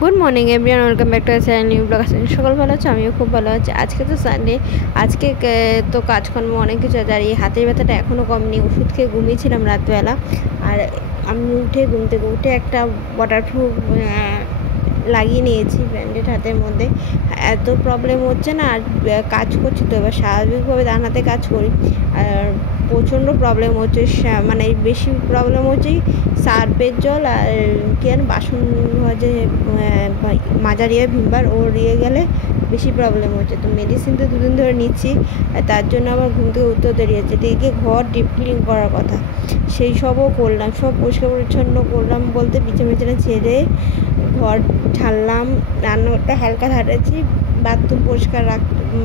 Good morning everyone, welcome back to our channel new blog. আসেন সকাল ভালো আছে, আমিও খুব ভালো আছি। আজকে তো সানডে, আজকে তো কাজকর্ম অনেক কিছু আছে। আর এই হাতের ব্যথাটা এখনও কমেনি। ওষুধ খেয়ে ঘুমিয়েছিলাম রাতবেলা, আর আমি ঘুম থেকে উঠে একটা ওয়াটারপ্রুফ লাগিয়ে নিয়েছি ব্র্যান্ডেড হাতের মধ্যে। এত প্রবলেম হচ্ছে না, আর কাজ করছি তো এবার স্বাভাবিকভাবে ডান হাতে কাজ করি, আর প্রচণ্ড প্রবলেম হচ্ছে। মানে বেশি প্রবলেম হচ্ছে সার্ফের জল আর কি আর বাসন যে মাজারিয়া ভিমবার ও রিয়ে গেলে বেশি প্রবলেম হচ্ছে। তো মেডিসিন তো দুদিন ধরে নিচ্ছি, আর তার জন্য আবার ঘুম থেকে উঠতে দেরি হচ্ছে। এদিকে ঘর ডিপ ক্লিন করার কথা, সেই সবও করলাম, সব পরিষ্কার পরিচ্ছন্ন করলাম বলতে বিছানা ছেড়ে ঘর ঝাড়লাম, রান্নাঘরটা হালকা ঝাড়াচ্ছি, বাথরুম পরিষ্কার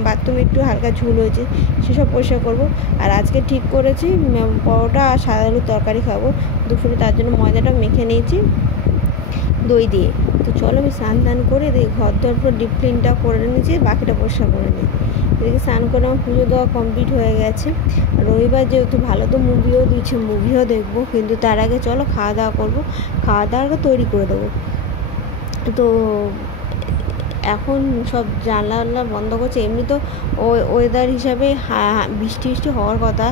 বাথরুমে একটু হালকা ঝুল হয়েছে, সেসব পরিষ্কার করবো। আর আজকে ঠিক করেছি পরোটা আর সাদা আলুর তরকারি খাবো দুপুরে, তার জন্য ময়দাটা মেখে নিয়েছি দই দিয়ে। তো চলো আমি স্নান করে এদিকে ঘর দর পুরো ডিপ ক্লিনটা করে নিয়েছি, বাকিটা পরিষ্কার করে নিই। এদিকে স্নান করে আমার পুজো দেওয়া কমপ্লিট হয়ে গেছে। রবিবার যেহেতু ভালো, তো মুভিও দিচ্ছে, মুভিও দেখবো, কিন্তু তার আগে চলো খাওয়া দাওয়া করবো, খাওয়া দাওয়াটা তৈরি করে দেবো। তো এখন সব জানলা বন্ধ করছে। এমনি তো ওয়েদার হিসাবে বৃষ্টি হওয়ার কথা,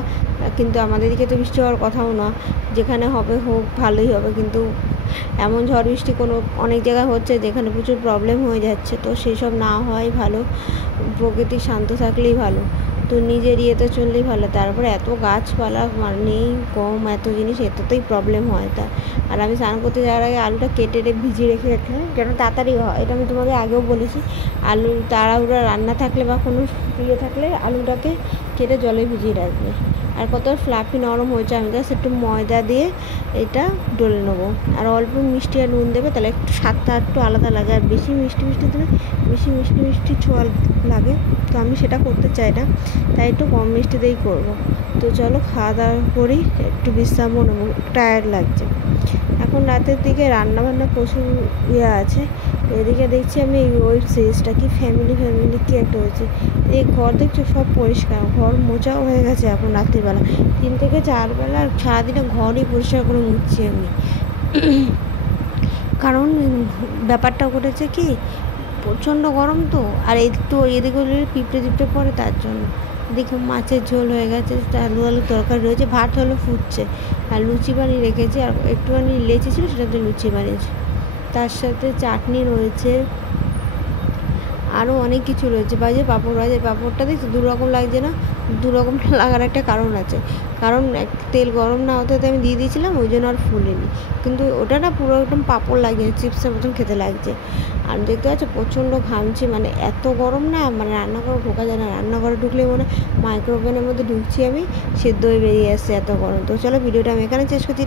কিন্তু আমাদের দিকে তো বৃষ্টি হওয়ার কথাও না। যেখানে হবে হোক, ভালোই হবে, কিন্তু এমন ঝড় বৃষ্টি অনেক জায়গায় হচ্ছে যেখানে প্রচুর প্রবলেম হয়ে যাচ্ছে। তো সেসব না হওয়াই ভালো, প্রকৃতি শান্ত থাকলেই ভালো, তো নিজের ইয়েতে চললেই ভালো। তারপরে এত গাছপালা নেই, কম এত জিনিস, এততেই প্রবলেম হয়। আর আমি স্নান করতে যাওয়ার আগে আলুটা কেটে ভিজিয়ে রেখে রাখলাম, যেন তাড়াতাড়ি হয়। এটা আমি তোমাকে আগেও বলেছি, আলু তাড়াহুড়া রান্না থাকলে বা কোনো ইয়ে থাকলে আলুটাকে কেটে জলে ভিজিয়ে রাখবে। আর কত ফ্লাফি নরম হয়েছে, আমি জাস্ট একটু ময়দা দিয়ে এটা ডলে নেবো, আর অল্প মিষ্টি আর নুন দেবে, তাহলে একটু স্বাদটা একটু আলাদা লাগে। আর বেশি মিষ্টি দিলে বেশি মিষ্টি ছোঁয়া লাগে, তো আমি সেটা করতে চাই না, তাই একটু কম মিষ্টি দিয়েই করবো। তো চলো খাওয়া দাওয়া করি, একটু বিশ্রামও নেবো, টায়ার্ড লাগছে। এখন রাতের দিকে রান্নাবান্না প্রচুর ইয়ে আছে। এদিকে দেখছি আমি এই ওয়েব সিরিজটা কি ফ্যামিলি কি একটা হয়েছে। এই ঘর দেখছো সব পরিষ্কার, ঘর মোছাও হয়ে গেছে এখন রাত্রিবেলা, 3 থেকে 4 বেলা সারাদিনে ঘরই পরিষ্কার করে মুছছি আমি। কারণ ব্যাপারটা ঘটেছে কি, প্রচণ্ড গরম তো, আর একটু এদিকে পিঁপড়ে পড়ে, তার জন্য। দেখো মাছের ঝোল হয়ে গেছে, আলু তরকারি রয়েছে, ভাত হলো ফুটছে, আর লুচি বানিয়ে রেখেছি, আর একটুখানি লেচি ছিল সেটাতে লুচি বানিয়েছি, তার সাথে চাটনি রয়েছে, আরও অনেক কিছু রয়েছে। পাঁপড় ভাজে, পাঁপড়টা দেখছি দুরকম লাগছে না, দুরকম লাগার একটা কারণ আছে, কারণ তেল গরম না হতে আমি দিয়ে দিয়েছিলাম, ওই জন্য আর ফুলেনি। কিন্তু ওটা না পুরো একদম পাঁপড় লাগিয়ে চিপসের মতন খেতে লাগছে। আর দেখতে পাচ্ছ প্রচণ্ড ঘামছি, মানে এত গরম না, মানে রান্নাঘরে ঢোকা যায় না, রান্নাঘরে ঢুকলে মনে মাইক্রোওভেনের মধ্যে ঢুকছি আমি, সেদ্ধ হয়ে বেরিয়ে আসছে, এত গরম। তো চলো ভিডিওটা আমি এখানে শেষ করছি।